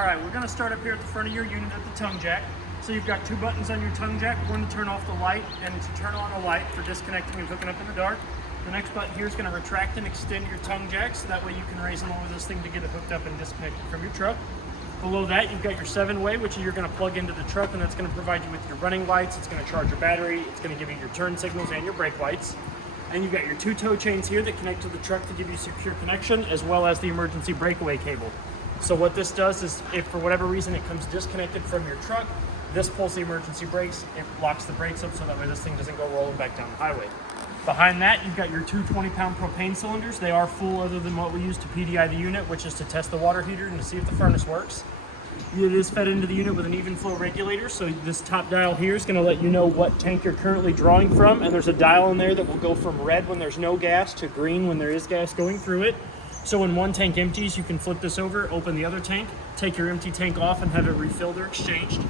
All right, we're gonna start up here at the front of your unit at the tongue jack. So you've got two buttons on your tongue jack, one to turn off the light and to turn on a light for disconnecting and hooking up in the dark. The next button here is gonna retract and extend your tongue jack so that way you can raise and lower this thing to get it hooked up and disconnected from your truck. Below that, you've got your 7-way, which you're gonna plug into the truck, and that's gonna provide you with your running lights, it's gonna charge your battery, it's gonna give you your turn signals and your brake lights. And you've got your 2 tow chains here that connect to the truck to give you secure connection, as well as the emergency breakaway cable. So what this does is, if for whatever reason it comes disconnected from your truck, this pulls the emergency brakes, it locks the brakes up so that way this thing doesn't go rolling back down the highway. Behind that, you've got your 2 20-pound propane cylinders. They are full other than what we use to PDI the unit, which is to test the water heater and to see if the furnace works. It is fed into the unit with an even flow regulator, so this top dial here is going to let you know what tank you're currently drawing from, and there's a dial in there that will go from red when there's no gas to green when there is gas going through it. So when one tank empties, you can flip this over, open the other tank, take your empty tank off and have it refilled or exchanged.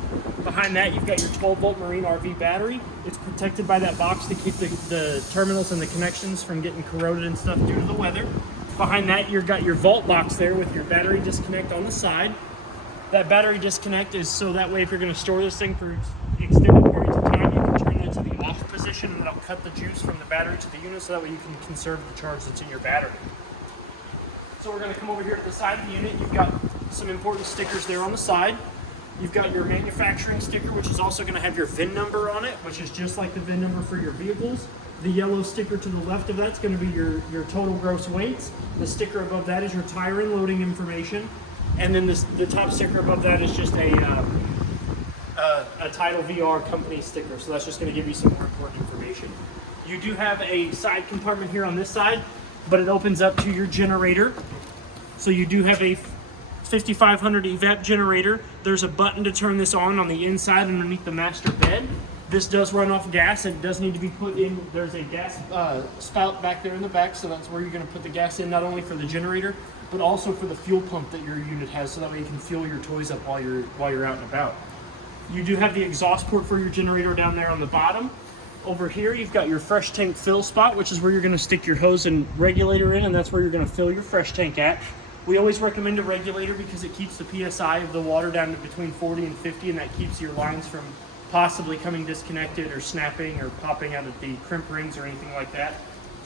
Behind that, you've got your 12-volt Marine RV battery. It's protected by that box to keep the terminals and the connections from getting corroded and stuff due to the weather. Behind that, you've got your vault box there with your battery disconnect on the side. That battery disconnect is so that way if you're going to store this thing for extended periods of time, you can turn that to the off position and that'll cut the juice from the battery to the unit so that way you can conserve the charge that's in your battery. So we're going to come over here to the side of the unit. You've got some important stickers there on the side. You've got your manufacturing sticker, which is also going to have your VIN number on it, which is just like the VIN number for your vehicles. The yellow sticker to the left of that's going to be your total gross weights. The sticker above that is your tire and loading information. And then the top sticker above that is just a Title VR company sticker. So that's just going to give you some more important information. You do have a side compartment here on this side, but it opens up to your generator. So you do have a 5500 evap generator. There's a button to turn this on the inside underneath the master bed. This does run off gas and it does need to be put in. There's a gas spout back there in the back, so that's where you're going to put the gas in, not only for the generator, but also for the fuel pump that your unit has, so that way you can fuel your toys up while you're out and about. You do have the exhaust port for your generator down there on the bottom. Over here, you've got your fresh tank fill spot, which is where you're going to stick your hose and regulator in, and that's where you're going to fill your fresh tank at. We always recommend a regulator because it keeps the PSI of the water down to between 40 and 50, and that keeps your lines from possibly coming disconnected or snapping or popping out of the crimp rings or anything like that.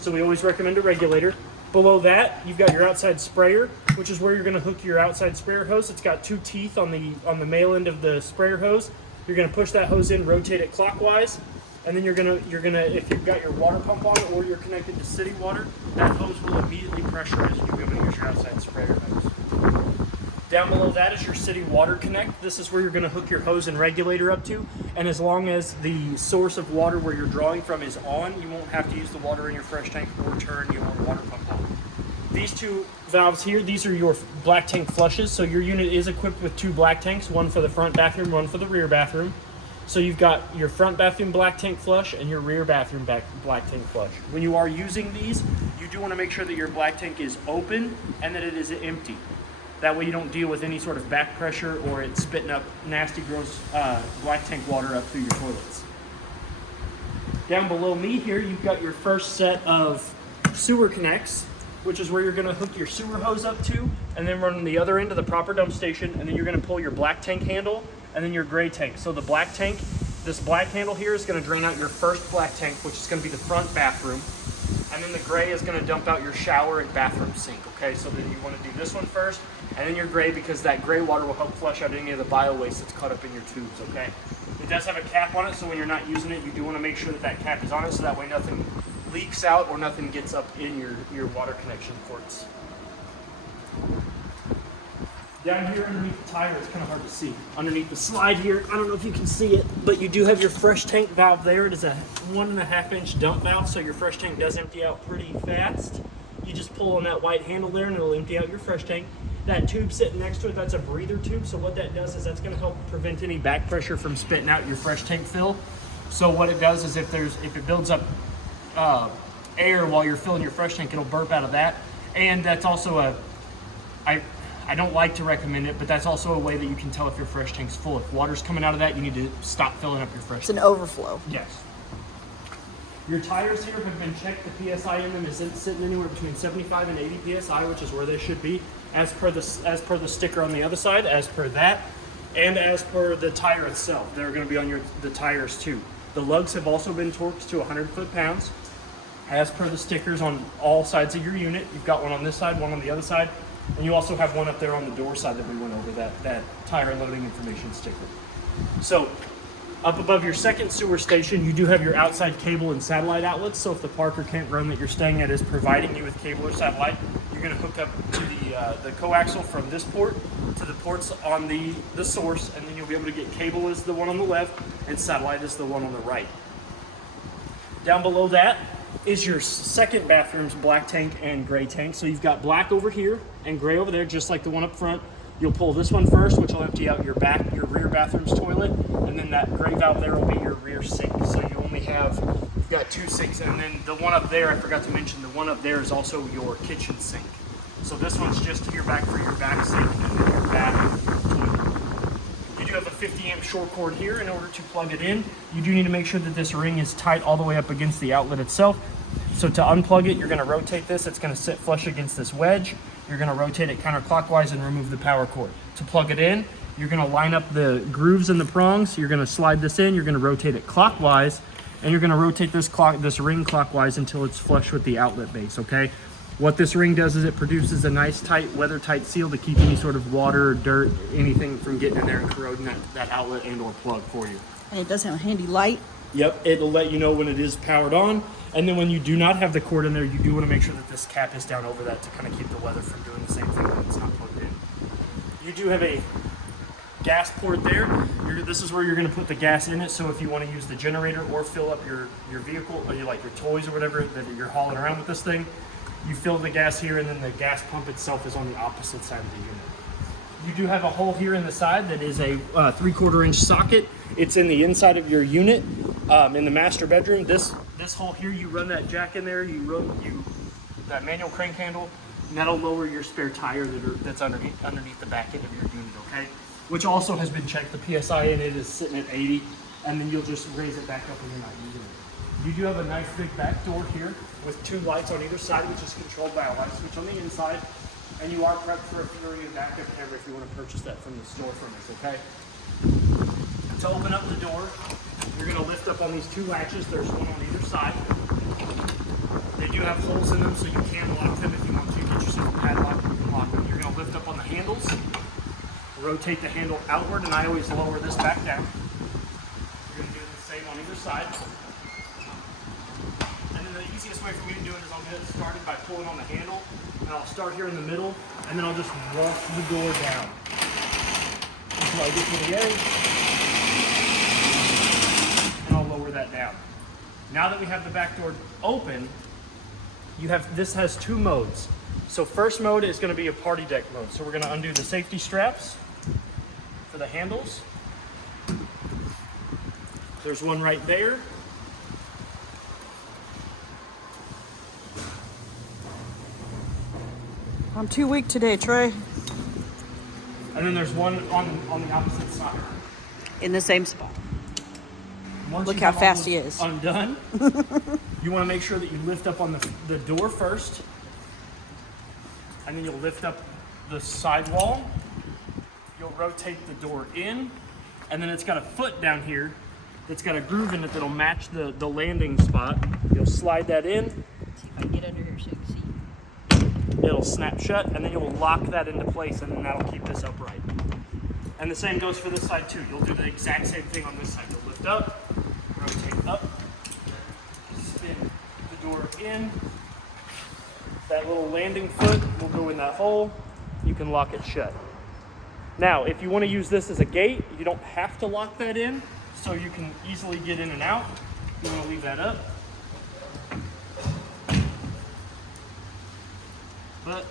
So we always recommend a regulator. Below that, you've got your outside sprayer, which is where you're going to hook your outside sprayer hose. It's got 2 teeth on the male end of the sprayer hose. You're going to push that hose in, rotate it clockwise, and then you're gonna if you've got your water pump on it or you're connected to city water, that hose will immediately pressurize and you'll be able to use your outside sprayer hose. Down below that is your city water connect. This is where you're going to hook your hose and regulator up to, and as long as the source of water where you're drawing from is on, you won't have to use the water in your fresh tank or turn your water pump on. These 2 valves here, these are your black tank flushes. So your unit is equipped with 2 black tanks, one for the front bathroom, one for the rear bathroom. So you've got your front bathroom black tank flush and your rear bathroom black tank flush. When you are using these, you do want to make sure that your black tank is open and that it is empty. That way you don't deal with any sort of back pressure or it's spitting up nasty, gross black tank water up through your toilets. Down below me here, you've got your first set of sewer connects, which is where you're going to hook your sewer hose up to and then run on the other end of the proper dump station, and then you're going to pull your black tank handle and then your gray tank. So the black tank, this black handle here is going to drain out your first black tank, which is going to be the front bathroom, and then the gray is going to dump out your shower and bathroom sink. Okay, so then you want to do this one first, and then your gray, because that gray water will help flush out any of the bio waste that's caught up in your tubes. Okay, it does have a cap on it, so when you're not using it, you do want to make sure that that cap is on it, so that way nothing leaks out or nothing gets up in your water connection ports. Down here underneath the tire, it's kind of hard to see. Underneath the slide here, I don't know if you can see it, but you do have your fresh tank valve there. It is a 1.5-inch dump valve, so your fresh tank does empty out pretty fast. You just pull on that white handle there and it'll empty out your fresh tank. That tube sitting next to it, that's a breather tube, so what that does is that's going to help prevent any back pressure from spitting out your fresh tank fill. So what it does is if it builds up air while you're filling your fresh tank, it'll burp out of that. And that's also I don't like to recommend it, but that's also a way that you can tell if your fresh tank's full. If water's coming out of that, you need to stop filling up your fresh tank. It's an overflow. Yes. Your tires here have been checked. The PSI in them is sitting anywhere between 75 and 80 PSI, which is where they should be. as per the sticker on the other side, as per that, and as per the tire itself. They're going to be on the tires too. The lugs have also been torqued to 100 foot-pounds, as per the stickers on all sides of your unit. You've got one on this side, one on the other side, and you also have one up there on the door side that we went over, that tire and loading information sticker. So up above your second sewer station, you do have your outside cable and satellite outlets. So if the park or campground that you're staying at is providing you with cable or satellite, you're going to hook up to the coaxial from this port to the ports on the source, and then you'll be able to get cable is the one on the left and satellite is the one on the right. Down below that is your second bathroom's black tank and gray tank. So you've got black over here and gray over there, just like the one up front. You'll pull this one first, which will empty out your rear bathroom's toilet, and then that gray valve there will be your rear sink. So you only have, you've got 2 sinks, and then the one up there, I forgot to mention, the one up there is also your kitchen sink. So this one's just here back for your back sink and then your back toilet. You do have a 50 amp short cord here in order to plug it in. You do need to make sure that this ring is tight all the way up against the outlet itself. So to unplug it, you're going to rotate this. It's going to sit flush against this wedge. You're going to rotate it counterclockwise and remove the power cord. To plug it in, you're going to line up the grooves and the prongs. You're going to slide this in. You're going to rotate it clockwise, and you're going to rotate this ring clockwise until it's flush with the outlet base, okay? What this ring does is it produces a nice tight, weather-tight seal to keep any sort of water or dirt, anything from getting in there and corroding that outlet and or plug for you. And it does have a handy light. Yep, it'll let you know when it is powered on. And then when you do not have the cord in there, you do want to make sure that this cap is down over that to kind of keep the weather from doing the same thing when it's not plugged in. You do have a gas port there. This is where you're going to put the gas in it. So if you want to use the generator or fill up your vehicle, or your toys or whatever that you're hauling around with this thing, you fill the gas here, and then the gas pump itself is on the opposite side of the unit. You do have a hole here in the side that is a 3/4 inch socket. It's in the inside of your unit, in the master bedroom. This hole here, you run that jack in there, you run that manual crank handle, and that'll lower your spare tire that's underneath the back end of your unit, okay? Which also has been checked. The PSI in it is sitting at 80, and then you'll just raise it back up when you're not using it. You do have a nice big back door here with 2 lights on either side, which is controlled by a light switch on the inside. And you are prepped for a Fury backup camera if you want to purchase that from the store from us, okay? To open up the door, you're going to lift up on these 2 latches. There's one on either side. They do have holes in them, so you can lock them if you want to. Get yourself a padlock, you can lock them. You're going to lift up on the handles, rotate the handle outward, and I always lower this back down. You're going to do the same on either side. And then the easiest way for me to do it is I'll get it started by pulling on the handle. And I'll start here in the middle, and then I'll just walk the door down until I get to the edge, and I'll lower that down. Now that we have the back door open, this has 2 modes. So first mode is going to be a party deck mode. So we're going to undo the safety straps for the handles. There's one right there. I'm too weak today, Trey. And then there's one on the opposite side. In the same spot. Once Look you how have fast all he those is. Undone. You want to make sure that you lift up on the door first. And then you'll lift up the sidewall. You'll rotate the door in. And then it's got a foot down here that's got a groove in it that'll match the landing spot. You'll slide that in. See if I can get under here so you can see. It'll snap shut, and then you'll lock that into place, and then that'll keep this upright. And the same goes for this side too. You'll do the exact same thing on this side. You'll lift up, rotate up, spin the door in. That little landing foot will go in that hole. You can lock it shut. Now, if you want to use this as a gate, you don't have to lock that in, so you can easily get in and out. You want to leave that up. But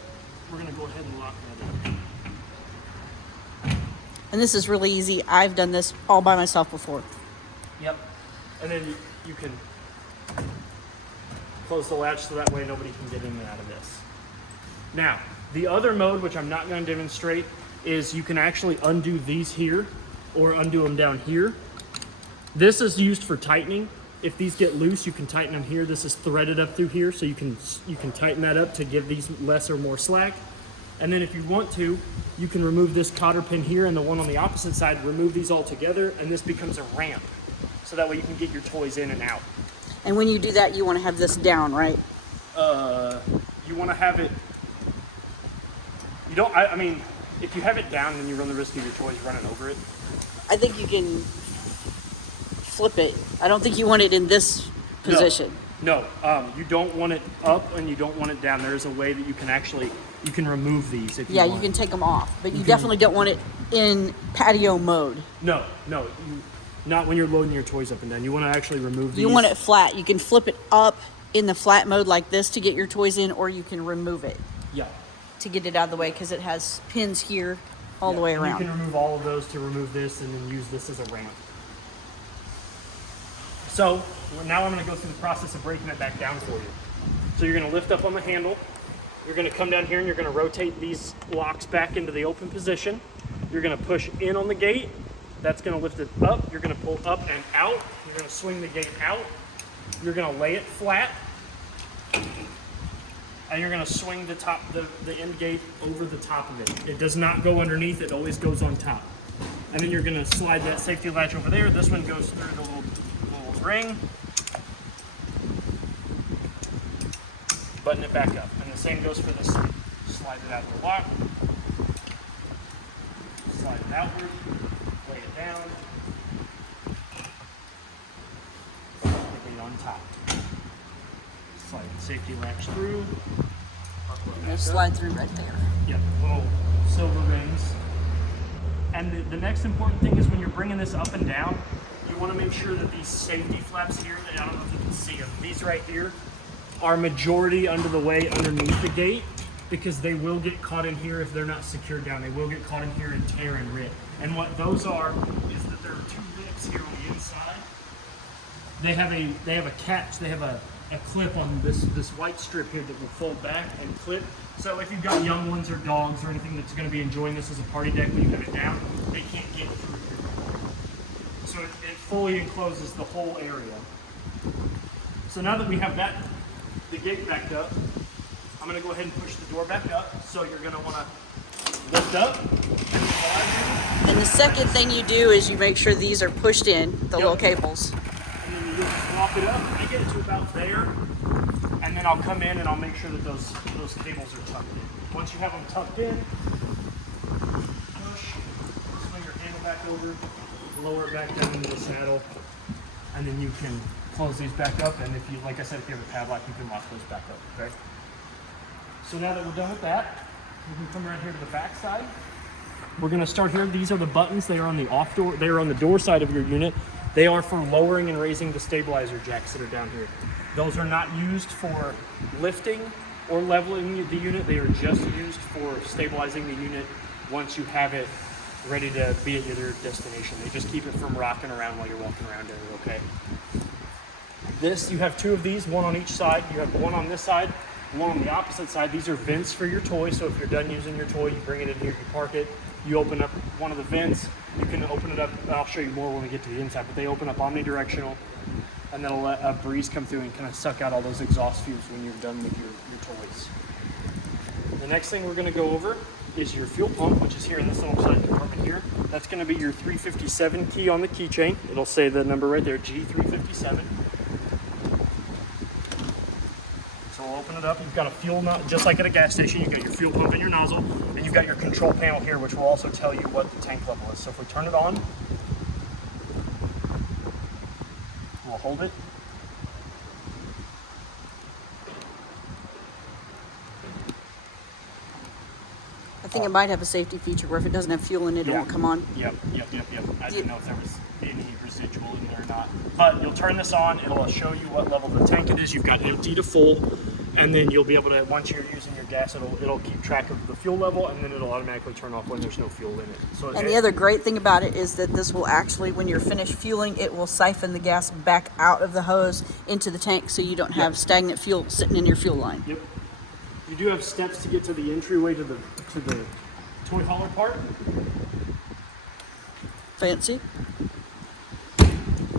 we're going to go ahead and lock that in. And this is really easy. I've done this all by myself before. Yep. And then you can close the latch so that way nobody can get in and out of this. Now, the other mode, which I'm not going to demonstrate, is you can actually undo these here or undo them down here. This is used for tightening. If these get loose, you can tighten them here. This is threaded up through here, so you can tighten that up to give these less or more slack. And then if you want to, you can remove this cotter pin here and the one on the opposite side, remove these all together, and this becomes a ramp. So that way you can get your toys in and out. And when you do that, you want to have this down, right? You want to have it, you don't, I mean, if you have it down, then you run the risk of your toys running over it. I think you can flip it. I don't think you want it in this position. No, you don't want it up and you don't want it down. There's a way that you can actually, you can remove these if you want. Yeah, you can take them off, but you definitely don't want it in patio mode. No, not when you're loading your toys up and down. You want to actually remove these. You want it flat. You can flip it up in the flat mode like this to get your toys in, or you can remove it. Yeah. To get it out of the way, because it has pins here all the way around. You can remove all of those to remove this and then use this as a ramp. So now I'm going to go through the process of breaking it back down for you. So you're going to lift up on the handle. You're going to come down here and you're going to rotate these locks back into the open position. You're going to push in on the gate. That's going to lift it up. You're going to pull up and out. You're going to swing the gate out. You're going to lay it flat. And you're going to swing the top, the end gate over the top of it. It does not go underneath. It always goes on top. And then you're going to slide that safety latch over there. This one goes through the little ring. Button it back up. And the same goes for this side. Slide it out of the lock. Slide it outward. Lay it down. Put it on top. Slide the safety latch through. Just slide through right there. Yep, little silver rings. And the next important thing is when you're bringing this up and down, you want to make sure that these safety flaps here, I don't know if you can see them, these right here, are majority under the way underneath the gate, because they will get caught in here if they're not secured down. They will get caught in here and tear and rip. And what those are is that there are two rips here on the inside. They have a catch, they have a clip on this white strip here that will fold back and clip. So if you've got young ones or dogs or anything that's going to be enjoying this as a party deck when you have it down, they can't get through here. So it fully encloses the whole area. So now that we have the gate backed up, I'm going to go ahead and push the door back up. So you're going to want to lift up and slide. And the second thing you do is you make sure these are pushed in, the little cables. And then you just walk it up. I get it to about there. And then I'll come in and I'll make sure that those cables are tucked in. Once you have them tucked in, push, swing your handle back over, lower it back down into the saddle, and then you can close these back up. And if you, like I said, if you have a padlock, you can lock those back up, okay? So now that we're done with that, we can come right here to the back side. We're gonna start here. These are the buttons. They are on the off door. They are on the door side of your unit. They are for lowering and raising the stabilizer jacks that are down here. Those are not used for lifting or leveling the unit. They are just used for stabilizing the unit once you have it ready to be at your destination. They just keep it from rocking around while you're walking around in it, okay? This, you have two of these, one on each side. You have one on this side, one on the opposite side. These are vents for your toy, so if you're done using your toy, you bring it in here, you park it, you open up one of the vents, you can open it up, I'll show you more when we get to the inside, but they open up omnidirectional, and that'll let a breeze come through and kind of suck out all those exhaust fumes when you're done with your toys. The next thing we're going to go over is your fuel pump, which is here in this little side compartment here. That's going to be your 357 key on the keychain. It'll say the number right there, G357. So we'll open it up. You've got a fuel nut, just like at a gas station. You've got your fuel pump and your nozzle, and you've got your control panel here, which will also tell you what the tank level is. So if we turn it on, we'll hold it. I think it might have a safety feature where if it doesn't have fuel in it, it won't come on. Yep. I didn't know if there was any residual in there or not. But you'll turn this on, it'll show you what level the tank it is. You've got empty to full, and then you'll be able to, once you're using your gas, it'll keep track of the fuel level, and then it'll automatically turn off when there's no fuel in it. So And the other great thing about it is that this will actually, when you're finished fueling, it will siphon the gas back out of the hose into the tank, so you don't have stagnant fuel sitting in your fuel line. Yep. You do have steps to get to the entryway to the toy hauler part. Fancy.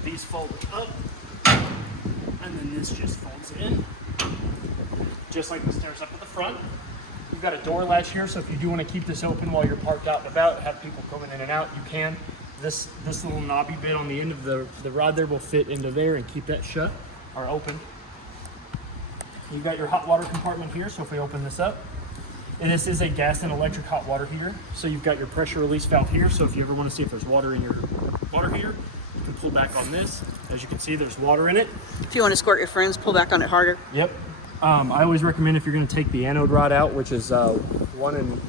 These fold up, and then this just folds in, just like the stairs up at the front. You've got a door latch here, so if you do want to keep this open while you're parked out and about, have people coming in and out, you can. This little knobby bit on the end of the rod there will fit into there and keep that shut or open. You've got your hot water compartment here, so if we open this up, and this is a gas and electric hot water heater, so you've got your pressure release valve here, so if you ever want to see if there's water in your water heater, you can pull back on this. As you can see, there's water in it. If you want to squirt your friends, pull back on it harder. Yep. I always recommend if you're going to take the anode rod out, which is 1 in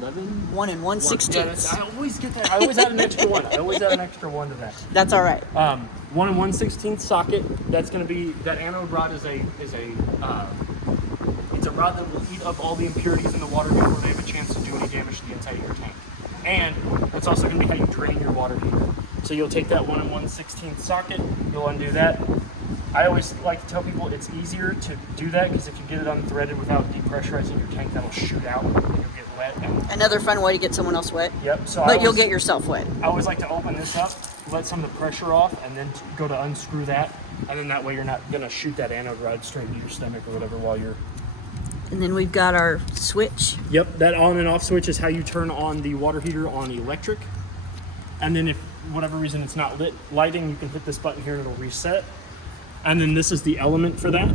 11? 1 and 1/16. I always get that. I always add an extra one. I always add an extra one to that. That's all right. 1 and 1/16 socket. That's going to be, that anode rod is it's a rod that will eat up all the impurities in the water before they have a chance to do any damage to the inside of your tank. And that's also going to be how you drain your water heater. So you'll take that 1 and 1/16 socket, you'll undo that. I always like to tell people it's easier to do that because if you get it unthreaded without depressurizing your tank, that'll shoot out and you'll get wet. Another fun way to get someone else wet. Yep. So but you'll get yourself wet. I always like to open this up, let some of the pressure off, and then go to unscrew that. And then that way you're not going to shoot that anode rod straight into your stomach or whatever while you're... And then we've got our switch. Yep, that on and off switch is how you turn on the water heater on electric. And then if for whatever reason it's not lighting, you can hit this button here and it'll reset. And then this is the element for that.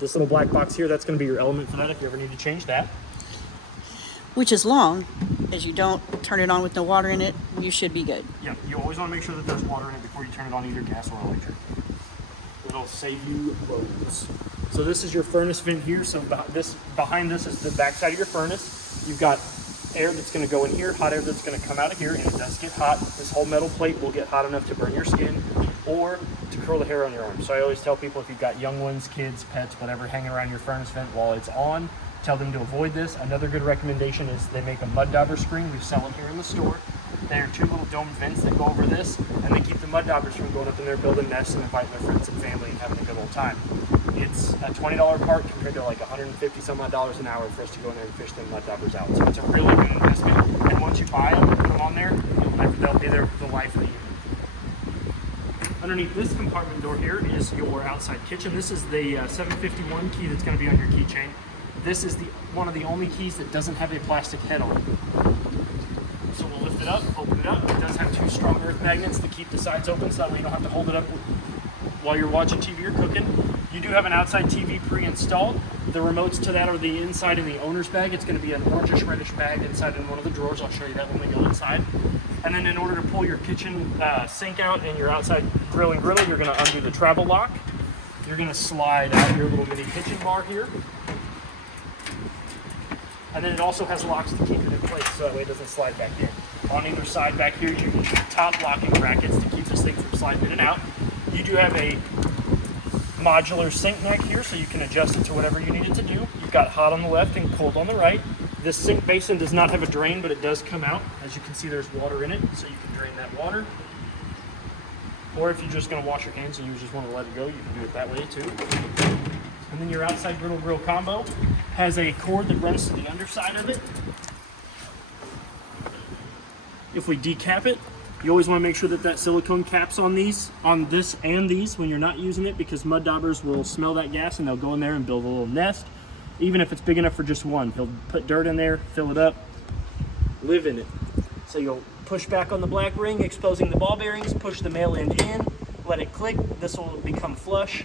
This little black box here, that's going to be your element for that if you ever need to change that. Which is long, as you don't turn it on with no water in it, you should be good. Yeah, you always want to make sure that there's water in it before you turn it on either gas or electric. It'll save you loads. So this is your furnace vent here. So behind this is the back side of your furnace. You've got air that's going to go in here, hot air that's going to come out of here, and it does get hot. This whole metal plate will get hot enough to burn your skin or to curl the hair on your arm. So I always tell people if you've got young ones, kids, pets, whatever, hanging around your furnace vent while it's on, tell them to avoid this. Another good recommendation is they make a mud dauber screen. We sell them here in the store. They are 2 little domed vents that go over this, and they keep the mud daubers from going up in there, building nests and inviting their friends and family and having a good old time. It's a $20 part compared to like $150 some odd an hour for us to go in there and fish them mud daubers out. So it's a really good investment. And once you buy them and put them on there, they'll be there for the life of the unit. Underneath this compartment door here is your outside kitchen. This is the 751 key that's going to be on your keychain. This is one of the only keys that doesn't have a plastic head on it. So we'll lift it up, open it up. It does have 2 strong earth magnets to keep the sides open so that way you don't have to hold it up while you're watching TV or cooking. You do have an outside TV pre-installed. The remotes to that are the inside in the owner's bag. It's going to be an orangish reddish bag inside in one of the drawers. I'll show you that when we go inside. And then in order to pull your kitchen sink out and your outside grill and griddle, you're going to undo the travel lock. You're going to slide out your little mini kitchen bar here. And then it also has locks to keep it in place so that way it doesn't slide back in. On either side back here, you get your top locking brackets to keep this thing from sliding in and out. You do have a modular sink neck here so you can adjust it to whatever you need it to do. You've got hot on the left and cold on the right. This sink basin does not have a drain, but it does come out. As you can see, there's water in it, so you can drain that water. Or if you're just going to wash your hands and you just want to let it go, you can do it that way too. And then your outside grill combo has a cord that runs to the underside of it. If we decap it, you always want to make sure that silicone cap's on this and these when you're not using it, because mud daubers will smell that gas and they'll go in there and build a little nest. Even if it's big enough for just one, he'll put dirt in there, fill it up, live in it. So you'll push back on the black ring, exposing the ball bearings, push the male end in, let it click, this will become flush.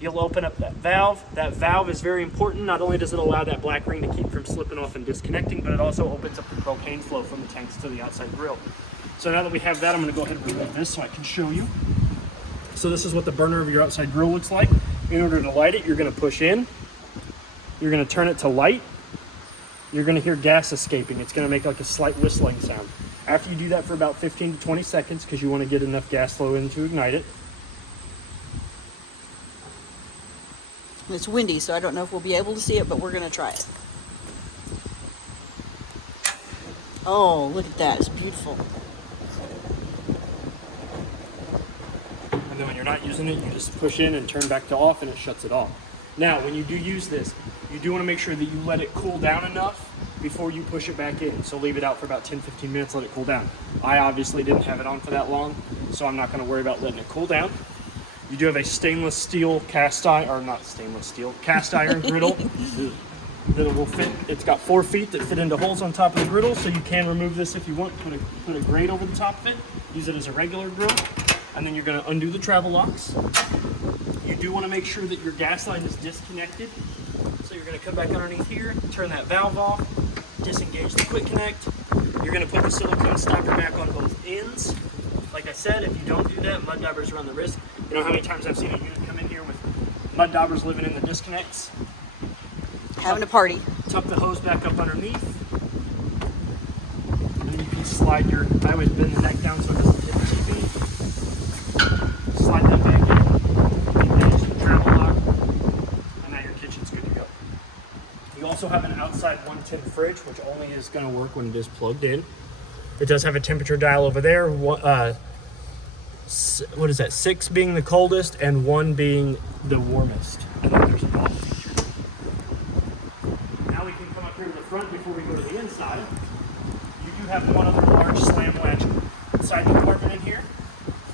You'll open up that valve. That valve is very important. Not only does it allow that black ring to keep from slipping off and disconnecting, but it also opens up the propane flow from the tanks to the outside grill. So now that we have that, I'm going to go ahead and remove this so I can show you. So this is what the burner of your outside grill looks like. In order to light it, you're going to push in. You're going to turn it to light. You're going to hear gas escaping. It's going to make like a slight whistling sound. After you do that for about 15 to 20 seconds, because you want to get enough gas flow in to ignite it. It's windy, so I don't know if we'll be able to see it, but we're going to try it. Oh, look at that. It's beautiful. And then when you're not using it, you just push in and turn back to off and it shuts it off. Now, when you do use this, you do want to make sure that you let it cool down enough before you push it back in. So leave it out for about 10-15 minutes, let it cool down. I obviously didn't have it on for that long, so I'm not going to worry about letting it cool down. You do have a cast iron griddle. that will fit. It's got 4 feet that fit into holes on top of the griddle, so you can remove this if you want. Put a grate over the top of it. Use it as a regular grill, and then you're going to undo the travel locks. You do want to make sure that your gas line is disconnected. So you're going to come back underneath here, turn that valve off, disengage the quick connect. You're going to put the silicone stopper back on both ends. Like I said, if you don't do that, mud daubers run the risk. You know how many times I've seen a unit come in here with mud daubers living in the disconnects? Having a party. Tuck the hose back up underneath. And then you can slide your, I always bend the neck down so it doesn't hit the TV. Slide that back in. Engage the travel lock. And now your kitchen's good to go. You also have an outside 110 fridge, which only is going to work when it is plugged in. It does have a temperature dial over there. What is that? 6 being the coldest and 1 being the warmest. And then there's an off feature. Now we can come up here to the front before we go to the inside. You do have one other large slam latch side compartment in here.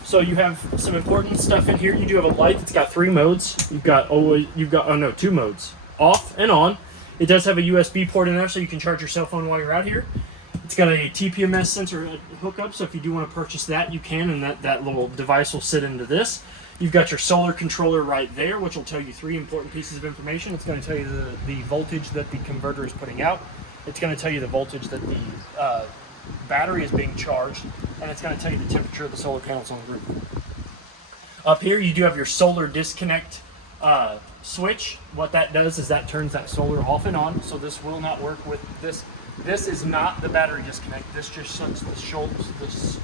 So you have some important stuff in here. You do have a light that's got 3 modes. You've got 2 modes, off and on. It does have a USB port in there, so you can charge your cell phone while you're out here. It's got a TPMS sensor hookup, so if you do want to purchase that, you can, and that little device will sit into this. You've got your solar controller right there, which will tell you 3 important pieces of information. It's going to tell you the voltage that the converter is putting out. It's going to tell you the voltage that the battery is being charged, and it's going to tell you the temperature of the solar panels on the roof. Up here, you do have your solar disconnect switch. What that does is that turns that solar off and on, so this will not work with this. This is not the battery disconnect. This just shuts the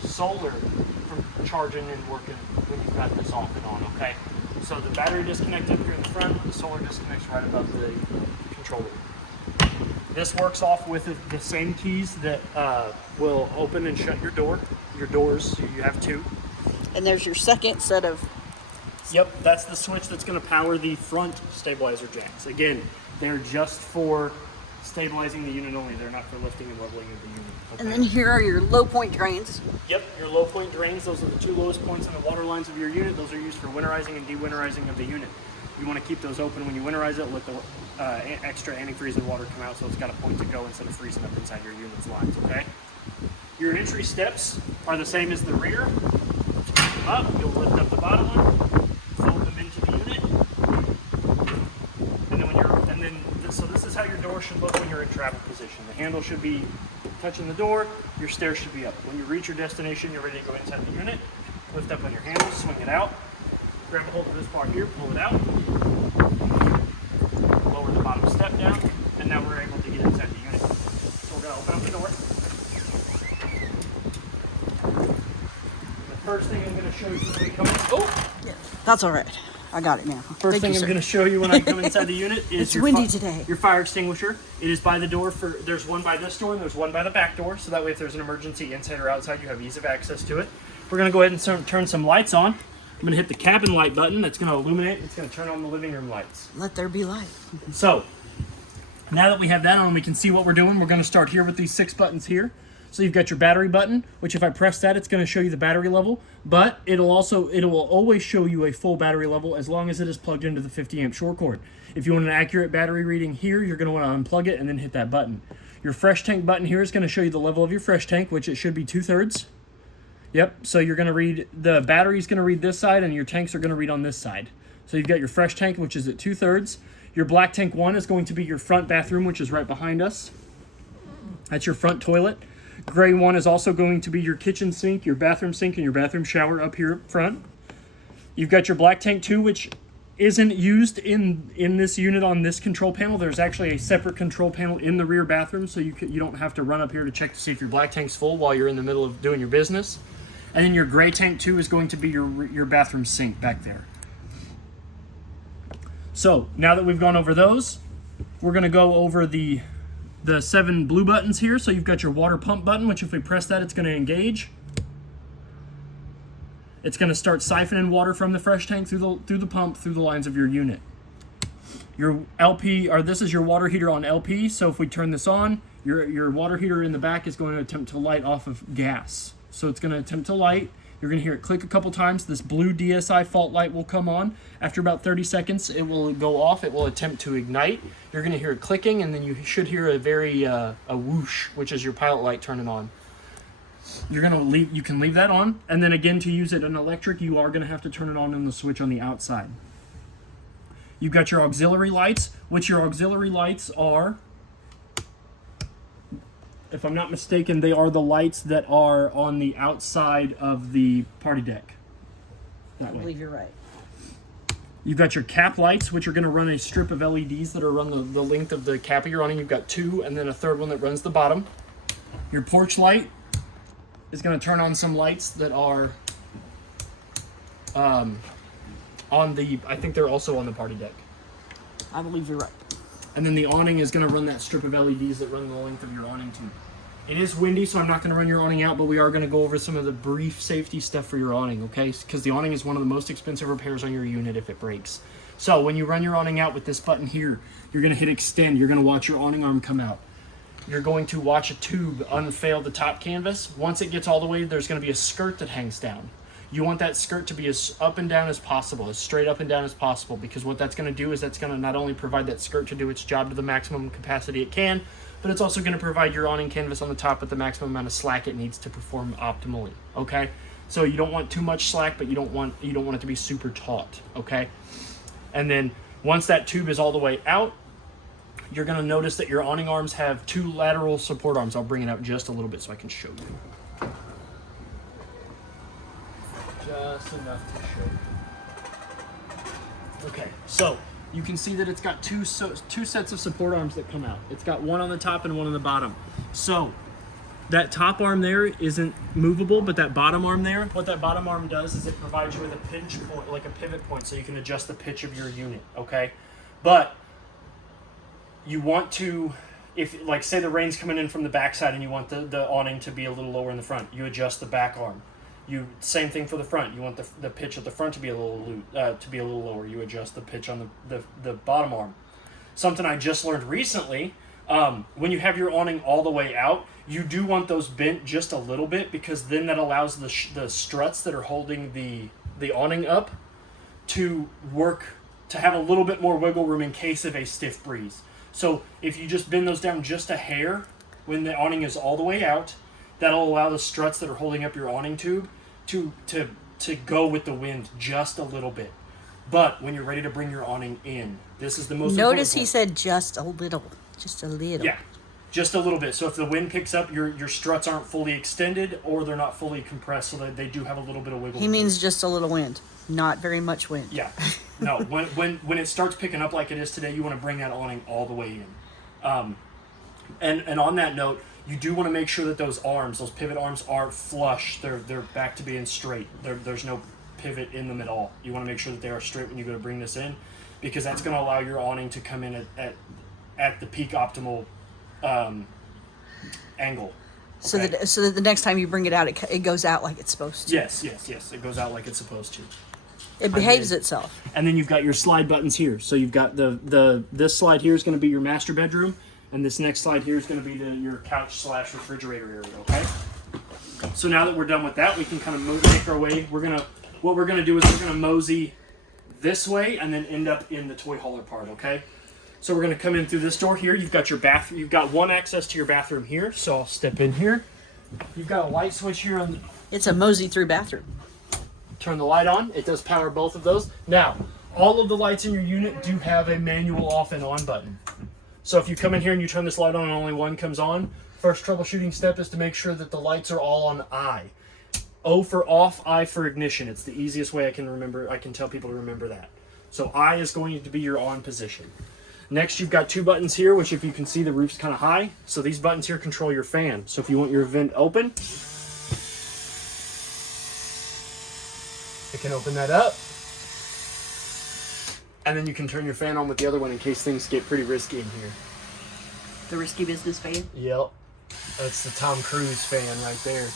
solar from charging and working when you've got this off and on, okay? So the battery disconnect up here in the front, the solar disconnect's right above the controller. This works off with the same keys that will open and shut your doors. You have 2. And there's your second set of... Yep, that's the switch that's going to power the front stabilizer jacks. Again, they're just for stabilizing the unit only. They're not for lifting and leveling of the unit. Okay? And then here are your low point drains. Yep, your low point drains. Those are the 2 lowest points on the water lines of your unit. Those are used for winterizing and de-winterizing of the unit. You want to keep those open when you winterize it. Let the extra antifreeze and water come out, so it's got a point to go instead of freezing up inside your unit's lines. Okay. Your entry steps are the same as the rear. Up, you'll lift up the bottom one, fold them into the unit, and then so this is how your door should look when you're in travel position. The handle should be touching the door. Your stairs should be up. When you reach your destination, you're ready to go inside the unit. Lift up on your handle, swing it out. Grab a hold of this part here, pull it out. Lower the bottom step down, and now we're able to get inside the unit. So we're going to open up the door. The first thing I'm going to show you when we come in. Oh! Yeah, that's all right. I got it now. First thing I'm going to show you when I come inside the unit is it's windy today. Your fire extinguisher. It is by the door. There's one by this door and there's one by the back door, so that way if there's an emergency inside or outside, you have ease of access to it. We're going to go ahead and turn some lights on. I'm going to hit the cabin light button. That's going to illuminate. It's going to turn on the living room lights. Let there be light. So now that we have that on, we can see what we're doing. We're going to start here with these 6 buttons here. So you've got your battery button, which if I press that, it's going to show you the battery level, but it will always show you a full battery level as long as it is plugged into the 50 amp short cord. If you want an accurate battery reading here, you're going to want to unplug it and then hit that button. Your fresh tank button here is going to show you the level of your fresh tank, which it should be 2/3. Yep, so you're going to read, the battery's going to read this side and your tanks are going to read on this side. So you've got your fresh tank, which is at 2/3. Your black tank 1 is going to be your front bathroom, which is right behind us. That's your front toilet. Gray 1 is also going to be your kitchen sink, your bathroom sink, and your bathroom shower up here up front. You've got your black tank 2, which isn't used in this unit on this control panel. There's actually a separate control panel in the rear bathroom, so you don't have to run up here to check to see if your black tank's full while you're in the middle of doing your business. And then your gray tank 2 is going to be your bathroom sink back there. So now that we've gone over those, we're going to go over the 7 blue buttons here. So you've got your water pump button, which if we press that, it's going to engage. It's going to start siphoning water from the fresh tank through the pump through the lines of your unit. Your LP, or this is your water heater on LP. So if we turn this on, your water heater in the back is going to attempt to light off of gas. So it's going to attempt to light. You're going to hear it click a couple times. This blue DSI fault light will come on. After about 30 seconds, it will go off. It will attempt to ignite. You're going to hear it clicking, and then you should hear a very a whoosh, which is your pilot light turning on. You're going to leave. You can leave that on, and then again, to use it in electric, you are going to have to turn it on the switch on the outside. You've got your auxiliary lights, which your auxiliary lights are, if I'm not mistaken, they are the lights that are on the outside of the party deck. I believe you're right. You've got your cap lights, which are going to run a strip of LEDs that are run the length of the cap of your awning. You've got two, and then a third one that runs the bottom. Your porch light is going to turn on some lights that are on the, I think they're also on the party deck. I believe you're right. And then the awning is going to run that strip of LEDs that run the length of your awning tube. It is windy, so I'm not going to run your awning out, but we are going to go over some of the brief safety stuff for your awning, okay? Because the awning is one of the most expensive repairs on your unit if it breaks. So when you run your awning out with this button here, you're going to hit extend. You're going to watch your awning arm come out. You're going to watch a tube unfail the top canvas. Once it gets all the way, there's going to be a skirt that hangs down. You want that skirt to be as up and down as possible, as straight up and down as possible, because what that's going to do is that's going to not only provide that skirt to do its job to the maximum capacity it can, but it's also going to provide your awning canvas on the top with the maximum amount of slack it needs to perform optimally, okay? So you don't want too much slack, but you don't want it to be super taut, okay? And then once that tube is all the way out, you're going to notice that your awning arms have two lateral support arms. I'll bring it out just a little bit so I can show you. Just enough to show you. Okay, so you can see that it's got two sets of support arms that come out. It's got one on the top and one on the bottom. So that top arm there isn't movable, but that bottom arm there, what that bottom arm does is it provides you with a pinch point, like a pivot point, so you can adjust the pitch of your unit, okay? But you want to, if, like, say the rain's coming in from the backside and you want the awning to be a little lower in the front, you adjust the back arm. Same thing for the front. You want the pitch at the front to be a little lower. You adjust the pitch on the bottom arm. Something I just learned recently, when you have your awning all the way out, you do want those bent just a little bit, because then that allows the struts that are holding the awning up to work, to have a little bit more wiggle room in case of a stiff breeze. So if you just bend those down just a hair when the awning is all the way out, that'll allow the struts that are holding up your awning tube to go with the wind just a little bit. But when you're ready to bring your awning in, this is the most important Notice he part. said just a little. Just a little. Yeah, just a little bit. So if the wind picks up, your struts aren't fully extended or they're not fully compressed, so that they do have a little bit of wiggle room. He means just a little wind, not very much wind. Yeah. No, when it starts picking up like it is today, you want to bring that awning all the way in. And on that note, you do want to make sure that those pivot arms are flush. They're back to being straight. There's no pivot in them at all. You want to make sure that they are straight when you go to bring this in, because that's going to allow your awning to come in at the peak optimal angle. Okay? So that the next time you bring it out, it goes out like it's supposed to. Yes. It goes out like it's supposed to. It behaves itself. And then you've got your slide buttons here. So you've got this slide here is going to be your master bedroom, and this next slide here is going to be your couch / refrigerator area. Okay. So now that we're done with that, we can kind of make our way. What we're gonna do is we're gonna mosey this way and then end up in the toy hauler part. Okay. So we're gonna come in through this door here. You've got your bathroom. You've got one access to your bathroom here. So I'll step in here. You've got a light switch here on. It's a mosey through bathroom. Turn the light on. It does power both of those. Now, all of the lights in your unit do have a manual off and on button. So if you come in here and you turn this light on and only one comes on, first troubleshooting step is to make sure that the lights are all on I. O for off, I for ignition. It's the easiest way I can tell people to remember that. So I is going to be your on position. Next, you've got two buttons here, which if you can see, the roof's kind of high. So these buttons here control your fan. So if you want your vent open, it can open that up. And then you can turn your fan on with the other one in case things get pretty risky in here. The risky business fan? Yep. That's the Tom Cruise fan right there.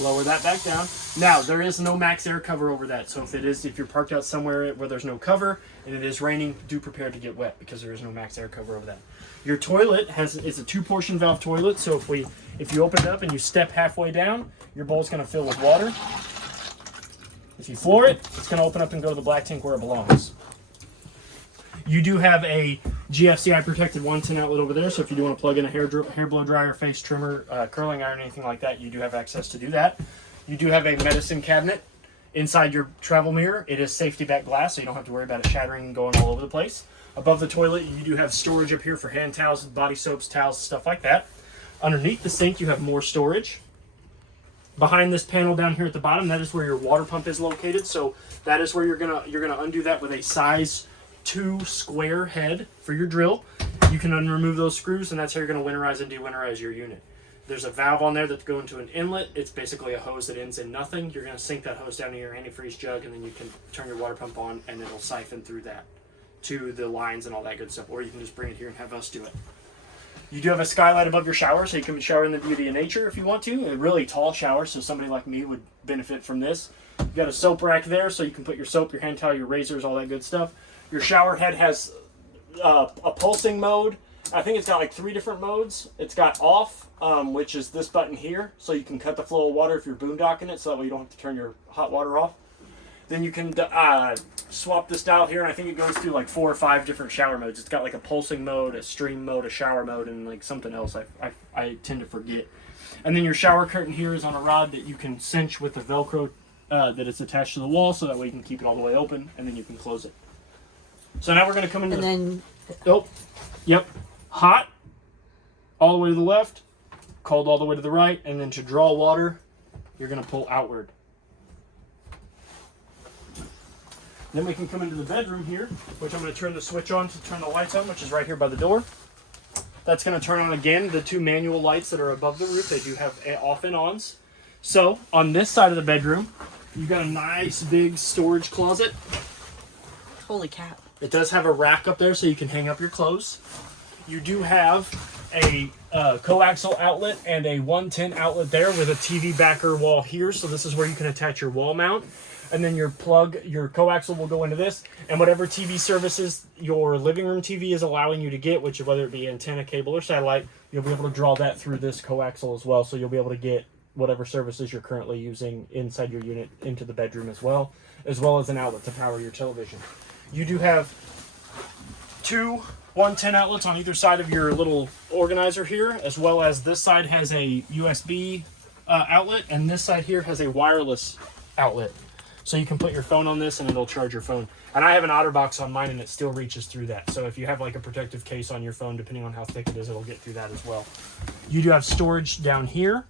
Lower that back down. Now, there is no max air cover over that. So if you're parked out somewhere where there's no cover and it is raining, do prepare to get wet because there is no max air cover over that. Your toilet is a 2-portion valve toilet. So If you open it up and you step halfway down, your bowl's going to fill with water. If you floor it, it's going to open up and go to the black tank where it belongs. You do have a GFCI protected 110 outlet over there, so if you do want to plug in a hair blow dryer, face trimmer, curling iron, anything like that, you do have access to do that. You do have a medicine cabinet inside your travel mirror. It is safety back glass, so you don't have to worry about it shattering and going all over the place. Above the toilet, you do have storage up here for hand towels, body soaps, towels, stuff like that. Underneath the sink, you have more storage. Behind this panel down here at the bottom, that is where your water pump is located. So that is where you're gonna undo that with a size 2 square head for your drill. You can remove those screws, and that's how you're going to winterize and de-winterize your unit. There's a valve on there that's going to an inlet. It's basically a hose that ends in nothing. You're going to sink that hose down to your antifreeze jug, and then you can turn your water pump on, and it'll siphon through that to the lines and all that good stuff. Or you can just bring it here and have us do it. You do have a skylight above your shower, so you can shower in the beauty of nature if you want to. A really tall shower, so somebody like me would benefit from this. You got a soap rack there, so you can put your soap, your hand towel, your razors, all that good stuff. Your shower head has a pulsing mode. I think it's got like 3 different modes. It's got off, which is this button here, so you can cut the flow of water if you're boondocking it, so that way you don't have to turn your hot water off. Then you can swap this dial here, and I think it goes through like 4 or 5 different shower modes. It's got like a pulsing mode, a stream mode, a shower mode, and like something else I tend to forget. And then your shower curtain here is on a rod that you can cinch with the Velcro that is attached to the wall, so that way you can keep it all the way open, and then you can close it. So now we're going to come into hot, all the way to the left, cold all the way to the right, and then to draw water, you're going to pull outward. Then we can come into the bedroom here, which I'm going to turn the switch on to turn the lights on, which is right here by the door. That's going to turn on again the 2 manual lights that are above the roof. They do have off and ons. So on this side of the bedroom, you've got a nice big storage closet. Holy cow. It does have a rack up there so you can hang up your clothes. You do have a coaxial outlet and a 110 outlet there with a TV backer wall here. So this is where you can attach your wall mount. And then your coaxial will go into this. And whatever TV services your living room TV is allowing you to get, which whether it be antenna, cable, or satellite, you'll be able to draw that through this coaxial as well. So you'll be able to get whatever services you're currently using inside your unit into the bedroom as well as an outlet to power your television. You do have 2 110 outlets on either side of your little organizer here, as well as this side has a USB outlet, and this side here has a wireless outlet. So you can put your phone on this and it'll charge your phone. And I have an OtterBox on mine and it still reaches through that. So if you have like a protective case on your phone, depending on how thick it is, it'll get through that as well. You do have storage down here.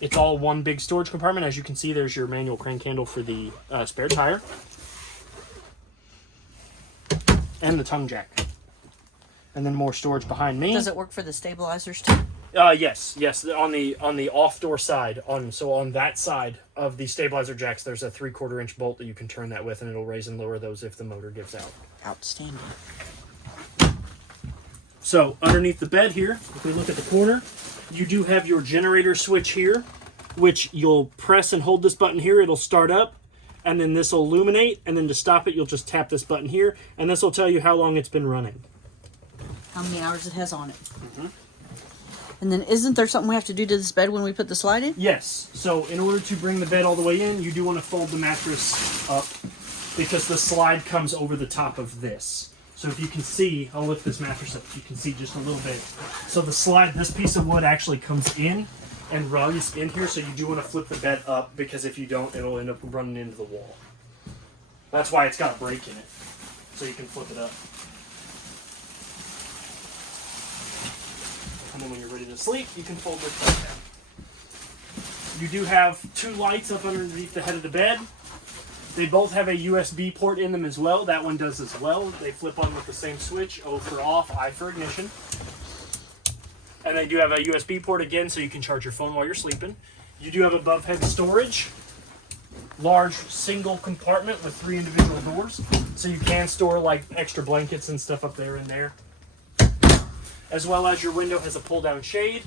It's all one big storage compartment. As you can see, there's your manual crank handle for the spare tire. And the tongue jack. And then more storage behind me. Does it work for the stabilizers too? Yes. On the off door side, on that side of the stabilizer jacks, there's a 3/4 inch bolt that you can turn that with, and it'll raise and lower those if the motor gives out. Outstanding. So underneath the bed here, if we look at the corner, you do have your generator switch here, which you'll press and hold this button here. It'll start up, and then this will illuminate, and then to stop it, you'll just tap this button here, and this will tell you how long it's been running. How many hours it has on it. Mm-hmm. And then isn't there something we have to do to this bed when we put the slide in? Yes. So in order to bring the bed all the way in, you do want to fold the mattress up because the slide comes over the top of this. So if you can see, I'll lift this mattress up, you can see just a little bit. So the slide, this piece of wood actually comes in and rugs in here, so you do want to flip the bed up because if you don't, it'll end up running into the wall. That's why it's got a break in it, so you can flip it up. And then when you're ready to sleep, you can fold this bed down. You do have 2 lights up underneath the head of the bed. They both have a USB port in them as well. That one does as well. They flip on with the same switch, O for off, I for ignition. And they do have a USB port again, so you can charge your phone while you're sleeping. You do have above head storage. Large single compartment with 3 individual doors. So you can store like extra blankets and stuff up there and there. As well as your window has a pull down shade.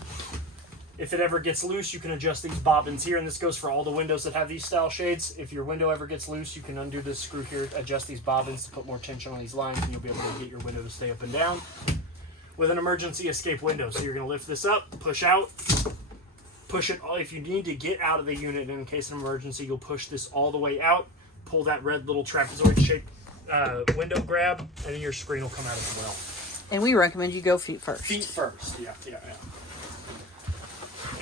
If it ever gets loose, you can adjust these bobbins here, and this goes for all the windows that have these style shades. If your window ever gets loose, you can undo this screw here, adjust these bobbins to put more tension on these lines, and you'll be able to get your window to stay up and down. with an emergency escape window. So you're going to lift this up, push out, push it. If you need to get out of the unit in case of an emergency, you'll push this all the way out, pull that red little trapezoid shaped window grab, and then your screen will come out as well. And we recommend you go feet first. Feet first, yeah.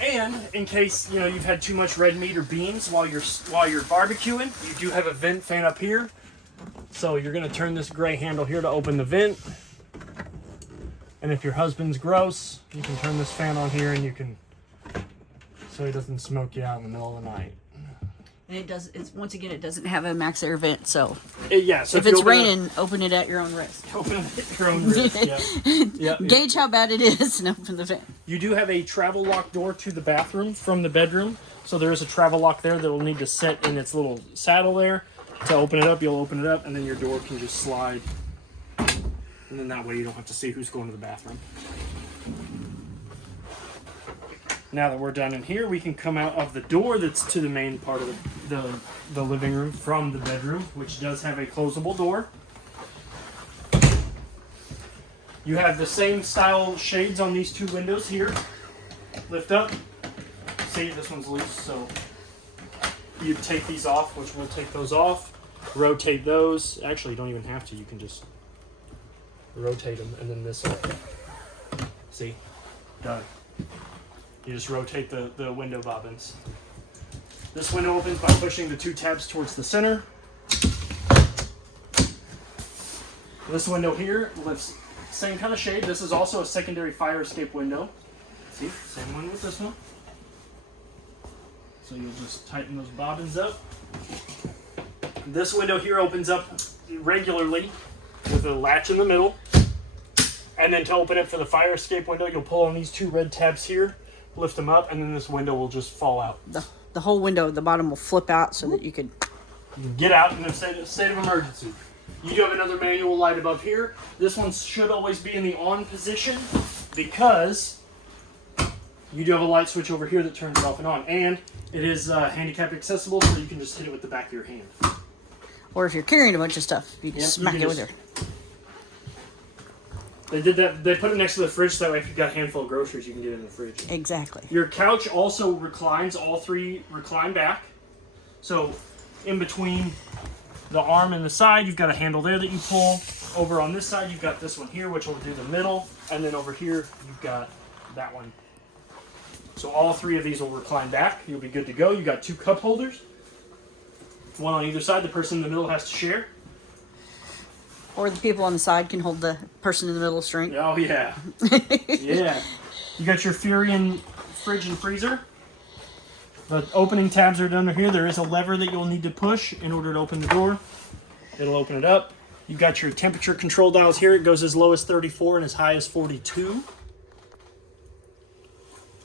And in case you've had too much red meat or beans while you're barbecuing, you do have a vent fan up here. So you're gonna turn this gray handle here to open the vent. And if your husband's gross, you can turn this fan on here, and you can, so he doesn't smoke you out in the middle of the night. And it doesn't have a max air vent, so yeah. So if it's raining, open it at your own risk. Open it at your own risk. Yeah. Gauge how bad it is and open the vent. You do have a travel lock door to the bathroom from the bedroom, so there is a travel lock there that will need to sit in its little saddle there. To open it up, you'll open it up, and then your door can just slide, and then that way you don't have to see who's going to the bathroom. Now that we're done in here, we can come out of the door that's to the main part of the living room from the bedroom, which does have a closable door. You have the same style shades on these two windows here. Lift up. See, this one's loose, so you take these off, which we'll take those off. Rotate those. Actually, you don't even have to. You can just rotate them, and then this way. See? Done. You just rotate the window bobbins. This window opens by pushing the two tabs towards the center. This window here lifts, same kind of shade. This is also a secondary fire escape window. See? Same one with this one. So you'll just tighten those bobbins up. This window here opens up regularly with a latch in the middle. And then to open it for the fire escape window, you'll pull on these two red tabs here, lift them up, and then this window will just fall out. The whole window at the bottom will flip out so that you can get out in a state of emergency. You do have another manual light above here. This one should always be in the on position because you do have a light switch over here that turns it off and on. And it is handicap accessible, so you can just hit it with the back of your hand. Or if you're carrying a bunch of stuff, you can smack it with it. They did that. They put it next to the fridge, so that way if you've got a handful of groceries, you can get it in the fridge. Exactly. Your couch also reclines. All three recline back. So in between the arm and the side, you've got a handle there that you pull. Over on this side, you've got this one here, which will do the middle. And then over here, you've got that one. So all three of these will recline back. You'll be good to go. You've got two cup holders. One on either side. The person in the middle has to share. Or the people on the side can hold the person in the middle's drink. Oh, yeah. Yeah. You got your Furion fridge and freezer. The opening tabs are down here. There is a lever that you'll need to push in order to open the door. It'll open it up. You've got your temperature control dials here. It goes as low as 34 and as high as 42.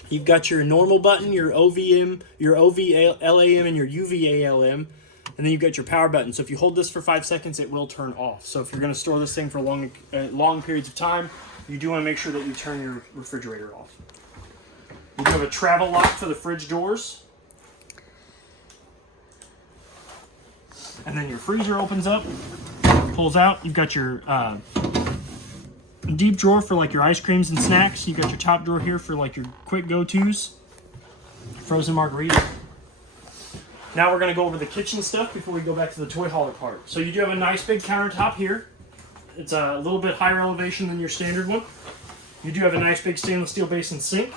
You've got your normal button, your OVM, your OVLAM, and your UVALM. And then you've got your power button. So if you hold this for 5 seconds, it will turn off. So if you're going to store this thing for long periods of time, you do want to make sure that you turn your refrigerator off. You do have a travel lock for the fridge doors. And then your freezer opens up, pulls out. You've got your deep drawer for like your ice creams and snacks. You've got your top drawer here for like your quick go-tos. Frozen margarita. Now we're going to go over the kitchen stuff before we go back to the toy hauler part. So you do have a nice big countertop here. It's a little bit higher elevation than your standard one. You do have a nice big stainless steel basin sink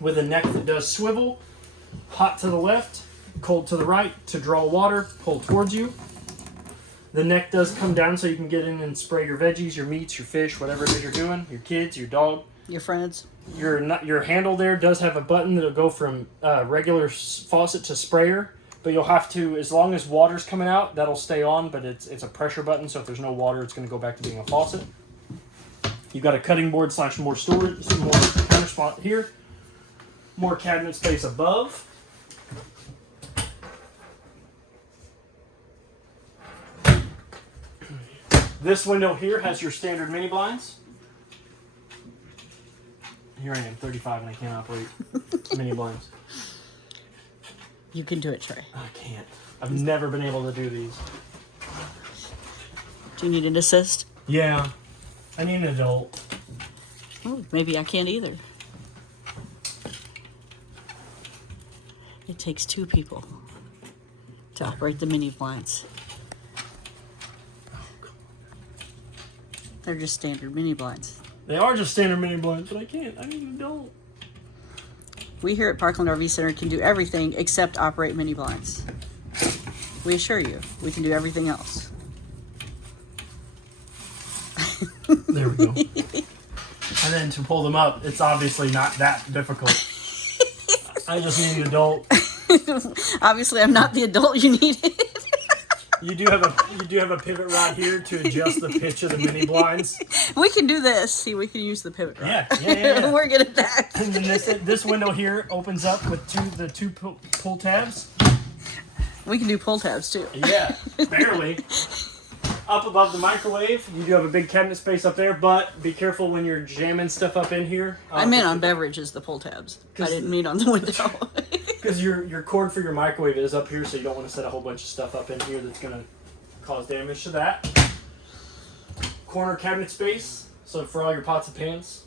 with a neck that does swivel. Hot to the left, cold to the right to draw water, pull towards you. The neck does come down so you can get in and spray your veggies, your meats, your fish, whatever it is you're doing, your kids, your dog. Your friends. Your handle there does have a button that'll go from regular faucet to sprayer, but you'll have to, as long as water's coming out, that'll stay on, but it's a pressure button, so if there's no water, it's going to go back to being a faucet. You've got a cutting board / more storage, some more counter spot here, more cabinet space above. This window here has your standard mini blinds. Here I am, 35, and I can't operate mini blinds. You can do it, Trey. I can't. I've never been able to do these. Do you need an assist? Yeah. I need an adult. Oh, maybe I can't either. It takes 2 people to operate the mini blinds. They're just standard mini blinds. They are just standard mini blinds, but I can't. I need an adult. We here at Parkland RV Center can do everything except operate mini blinds. We assure you, we can do everything else. There we go. And then to pull them up, it's obviously not that difficult. I just need an adult. Obviously, I'm not the adult you needed. You do have a pivot rod here to adjust the pitch of the mini blinds. We can do this. See, we can use the pivot rod. Yeah. We're good at that. And then this window here opens up with the two pull tabs. We can do pull tabs too. Yeah, barely. Up above the microwave, you do have a big cabinet space up there, but be careful when you're jamming stuff up in here. I meant on beverages, the pull tabs. I didn't mean on the window. Because your cord for your microwave is up here, so you don't want to set a whole bunch of stuff up in here that's going to cause damage to that. Corner cabinet space, so for all your pots and pans.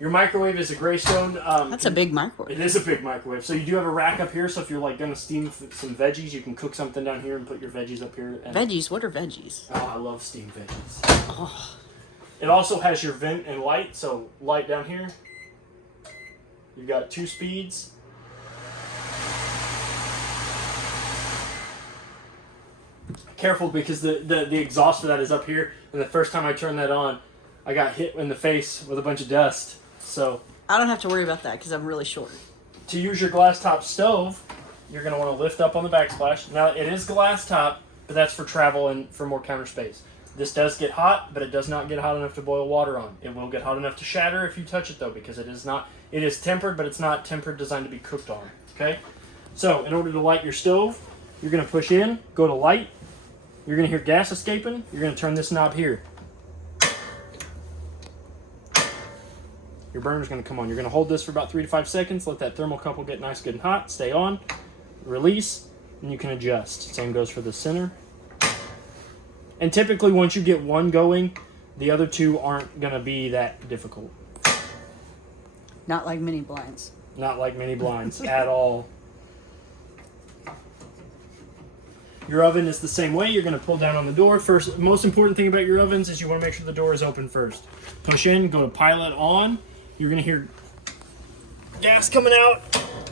Your microwave is a Greystone. That's a big microwave. It is a big microwave. So you do have a rack up here, so if you're like going to steam some veggies, you can cook something down here and put your veggies up here. And Veggies? What are veggies? oh, I love steamed veggies. Oh. It also has your vent and light, so light down here. You've got 2 speeds. Careful, because the exhaust for that is up here, and the first time I turned that on, I got hit in the face with a bunch of dust. So I don't have to worry about that because I'm really short. to use your glass top stove, you're going to want to lift up on the backsplash. Now, it is glass top, but that's for travel and for more counter space. This does get hot, but it does not get hot enough to boil water on. It will get hot enough to shatter if you touch it, though, because it is tempered, but it's not tempered designed to be cooked on. Okay? So, in order to light your stove, you're going to push in, go to light. You're going to hear gas escaping. You're going to turn this knob here. Your burner's going to come on. You're going to hold this for about 3 to 5 seconds. Let that thermocouple get nice, good, and hot. Stay on. Release. And you can adjust. Same goes for the center. And typically, once you get one going, the other 2 aren't going to be that difficult. Not like mini blinds. Not like mini blinds at all. Your oven is the same way. You're going to pull down on the door. First, most important thing about your ovens is you want to make sure the door is open first. Push in, go to pilot on. You're going to hear gas coming out.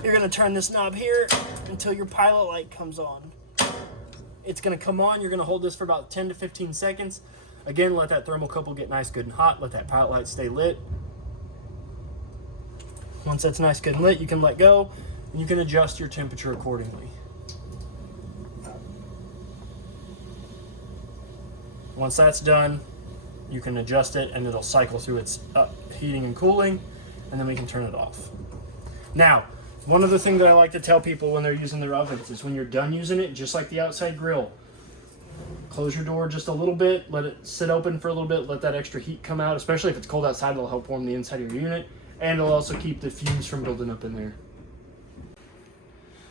You're going to turn this knob here until your pilot light comes on. It's going to come on. You're going to hold this for about 10 to 15 seconds. Again, let that thermocouple get nice, good, and hot. Let that pilot light stay lit. Once that's nice, good, and lit, you can let go. And you can adjust your temperature accordingly. Once that's done, you can adjust it and it'll cycle through its heating and cooling, and then we can turn it off. Now, one other thing that I like to tell people when they're using their ovens is when you're done using it, just like the outside grill, close your door just a little bit, let it sit open for a little bit, let that extra heat come out, especially if it's cold outside. It'll help warm the inside of your unit, and it'll also keep the fumes from building up in there.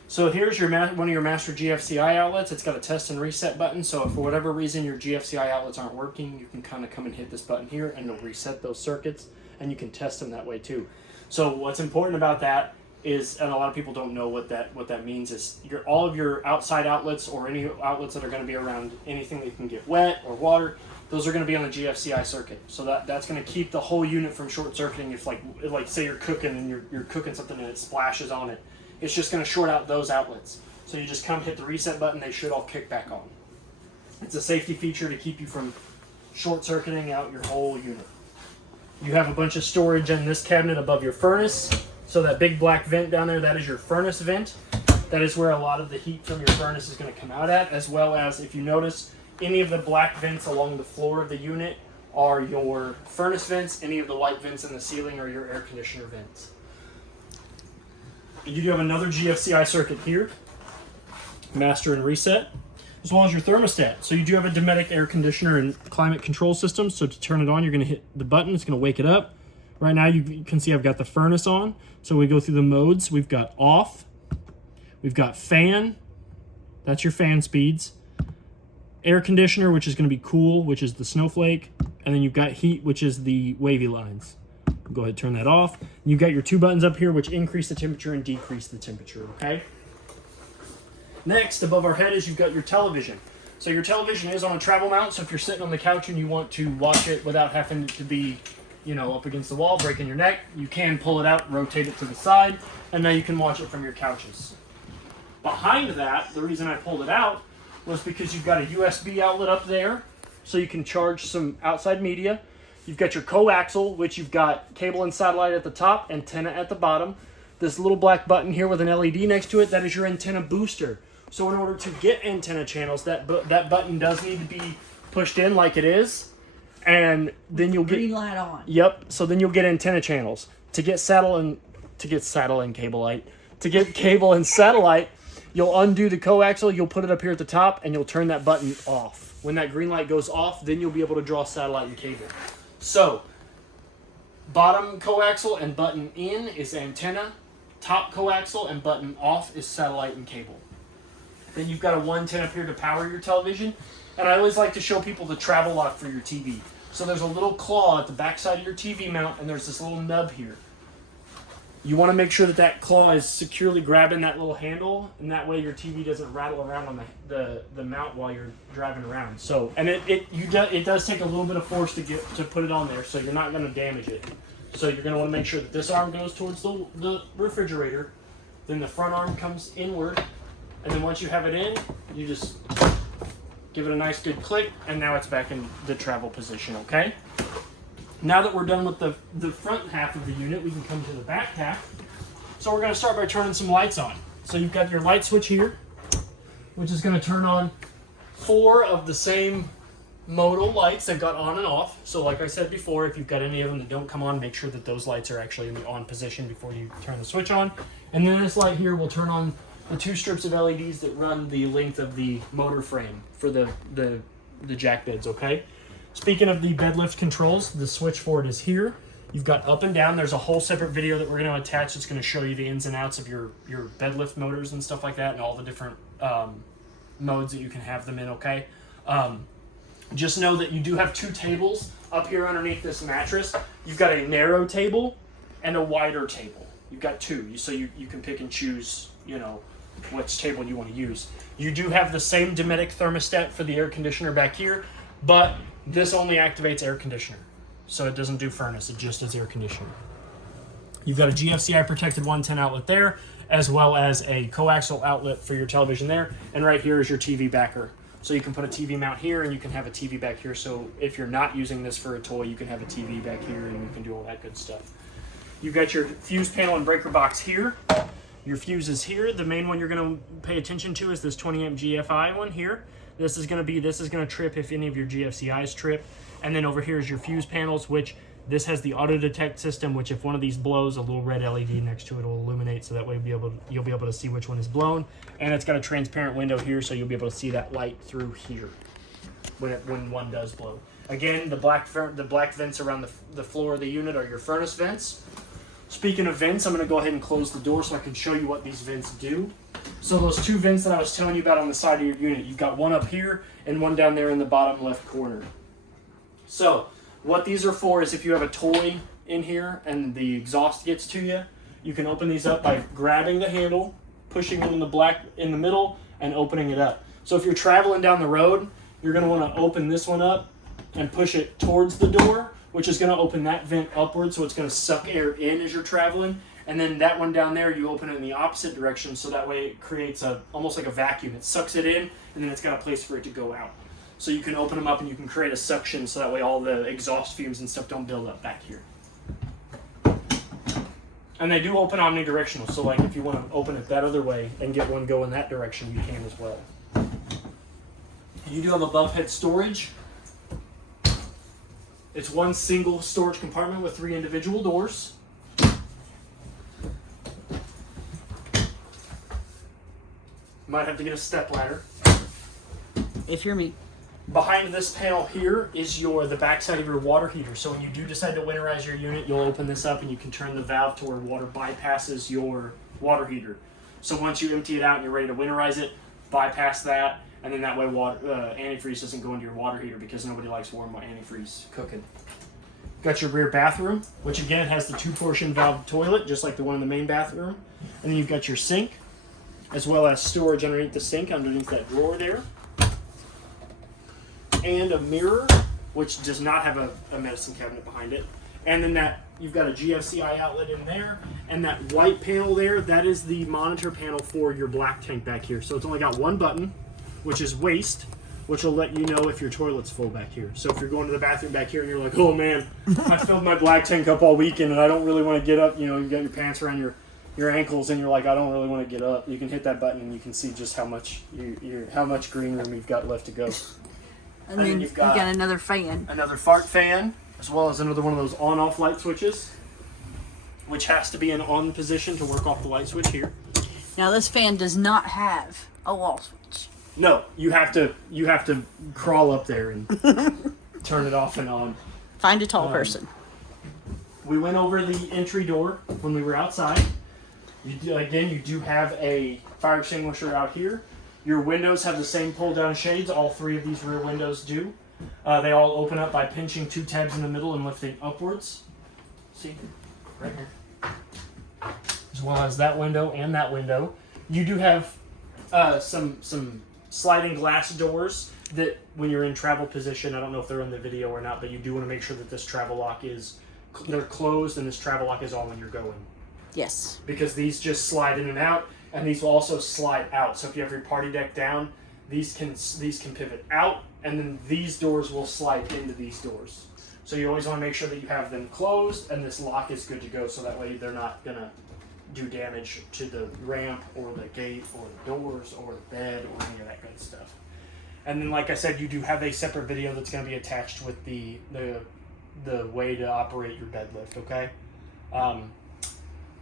So here's your one of your master GFCI outlets. It's got a test and reset button, so if for whatever reason your GFCI outlets aren't working, you can kind of come and hit this button here and it'll reset those circuits, and you can test them that way too. So what's important about that is, and a lot of people don't know what that means, is all of your outside outlets or any outlets that are going to be around anything that can get wet or water, those are going to be on the GFCI circuit. So that's going to keep the whole unit from short circuiting. If like say you're cooking and you're cooking something and it splashes on it, it's just going to short out those outlets. So you just come hit the reset button, they should all kick back on. It's a safety feature to keep you from short circuiting out your whole unit. You have a bunch of storage in this cabinet above your furnace. So that big black vent down there, that is your furnace vent. That is where a lot of the heat from your furnace is going to come out at, as well as, if you notice, any of the black vents along the floor of the unit are your furnace vents. Any of the white vents in the ceiling are your air conditioner vents. You do have another GFCI circuit here, master and reset, as well as your thermostat. So you do have a Dometic air conditioner and climate control system. So to turn it on, you're going to hit the button. It's going to wake it up. Right now you can see I've got the furnace on. So we go through the modes. We've got off. We've got fan. That's your fan speeds. air conditioner, which is going to be cool, which is the snowflake, and then you've got heat, which is the wavy lines. Go ahead and turn that off. You've got your two buttons up here, which increase the temperature and decrease the temperature, okay? Next, above our head is you've got your television. So your television is on a travel mount, so if you're sitting on the couch and you want to watch it without having to be, you know, up against the wall, breaking your neck, you can pull it out, rotate it to the side, and now you can watch it from your couches. Behind that, the reason I pulled it out was because you've got a USB outlet up there, so you can charge some outside media. You've got your coaxial, which you've got cable and satellite at the top, antenna at the bottom. This little black button here with an LED next to it, that is your antenna booster. So in order to get antenna channels, that button does need to be pushed in like it is, and then you'll get green light on. Yep. So then you'll get antenna channels. To get cable and satellite, you'll undo the coaxial. You'll put it up here at the top, and you'll turn that button off. When that green light goes off, then you'll be able to draw satellite and cable. So bottom coaxial and button in is antenna. Top coaxial and button off is satellite and cable. Then you've got a 110 up here to power your television. And I always like to show people the travel lock for your TV. So there's a little claw at the back side of your TV mount, and there's this little nub here. You want to make sure that that claw is securely grabbing that little handle, and that way your TV doesn't rattle around on the mount while you're driving around. So, and it does take a little bit of force to put it on there, so you're not going to damage it. So you're going to want to make sure that this arm goes towards the refrigerator, then the front arm comes inward, and then once you have it in, you just give it a nice good click, and now it's back in the travel position, okay? Now that we're done with the front half of the unit, we can come to the back half. So we're going to start by turning some lights on. So you've got your light switch here, which is going to turn on 4 of the same modal lights that got on and off. So like I said before, if you've got any of them that don't come on, make sure that those lights are actually in the on position before you turn the switch on. And then this light here will turn on the 2 strips of LEDs that run the length of the motor frame for the jack beds, okay? Speaking of the bed lift controls, the switch for it is here. You've got up and down. There's a whole separate video that we're going to attach that's going to show you the ins and outs of your bed lift motors and stuff like that, and all the different modes that you can have them in, okay? Just know that you do have 2 tables up here underneath this mattress. You've got a narrow table and a wider table. You've got 2, so you can pick and choose, you know, which table you want to use. You do have the same Dometic thermostat for the air conditioner back here, but this only activates air conditioner. So it doesn't do furnace, it just does air conditioner. You've got a GFCI protected 110 outlet there, as well as a coaxial outlet for your television there. And right here is your TV backer. So you can put a TV mount here and you can have a TV back here. So if you're not using this for a toy, you can have a TV back here and you can do all that good stuff. You've got your fuse panel and breaker box here. Your fuse is here. The main one you're going to pay attention to is this 20 amp GFI one here. This is going to trip if any of your GFCIs trip. And then over here is your fuse panels, which this has the auto detect system, which if one of these blows, a little red LED next to it will illuminate, so that way you'll be able to see which one is blown. And it's got a transparent window here, so you'll be able to see that light through here when one does blow. Again, the black vents around the floor of the unit are your furnace vents. Speaking of vents, I'm going to go ahead and close the door so I can show you what these vents do. So those 2 vents that I was telling you about on the side of your unit, you've got one up here and one down there in the bottom left corner. So what these are for is if you have a toy in here and the exhaust gets to you, you can open these up by grabbing the handle, pushing it in the middle, and opening it up. So if you're traveling down the road, you're going to want to open this one up and push it towards the door, which is going to open that vent upward, so it's going to suck air in as you're traveling. And then that one down there, you open it in the opposite direction, so that way it creates almost like a vacuum. It sucks it in, and then it's got a place for it to go out. So you can open them up and you can create a suction, so that way all the exhaust fumes and stuff don't build up back here. And they do open omnidirectional, so like if you want to open it that other way and get one going that direction, you can as well. You do have above head storage. It's one single storage compartment with 3 individual doors. Might have to get a step ladder. If you're me. Behind this panel here is the backside of your water heater. So when you do decide to winterize your unit, you'll open this up and you can turn the valve to where water bypasses your water heater. So once you empty it out and you're ready to winterize it, bypass that, And then that way antifreeze doesn't go into your water heater because nobody likes warm antifreeze cooking. Got your rear bathroom, which again has the 2-portion valve toilet, just like the one in the main bathroom. And then you've got your sink, as well as storage underneath the sink, underneath that drawer there. And a mirror, which does not have a medicine cabinet behind it. And then you've got a GFCI outlet in there, and that white panel there, that is the monitor panel for your black tank back here. So it's only got one button, which is waste, which will let you know if your toilet's full back here. So if you're going to the bathroom back here and you're like, oh man, I filled my black tank up all weekend and I don't really want to get up, you got your pants around your ankles and you're like, I don't really want to get up. You can hit that button and you can see just how much green room you've got left to go. And then you've got another fan. Another fart fan, as well as another one of those on-off light switches, which has to be in on position to work off the light switch here. Now this fan does not have a wall switch. No, you have to crawl up there and turn it off and on. Find a tall person. We went over the entry door when we were outside. You do have a fire extinguisher out here. Your windows have the same pull-down shades. All 3 of these rear windows do. They all open up by pinching 2 tabs in the middle and lifting upwards. See, right here. As well as that window and that window. You do have some sliding glass doors that when you're in travel position, I don't know if they're in the video or not, but you do want to make sure that this travel lock they're closed and this travel lock is on when you're going. Yes. Because these just slide in and out, and these will also slide out. So if you have your party deck down, these can pivot out, and then these doors will slide into these doors. So you always want to make sure that you have them closed and this lock is good to go, so that way they're not gonna do damage to the ramp or the gate or the doors or the bed or any of that good stuff. And then, like I said, you do have a separate video that's going to be attached with the way to operate your bed lift. Okay.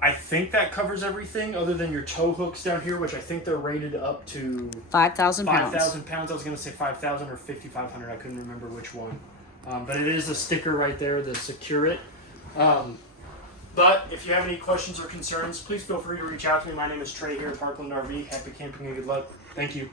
I think that covers everything other than your tow hooks down here, which I think they're rated up to 5,000 pounds. 5,000 pounds. I was going to say 5,000 or 5,500. I couldn't remember which one. But it is a sticker right there to secure it. But if you have any questions or concerns, please feel free to reach out to me. My name is Trey here at Parkland RV. Happy camping and good luck. Thank you.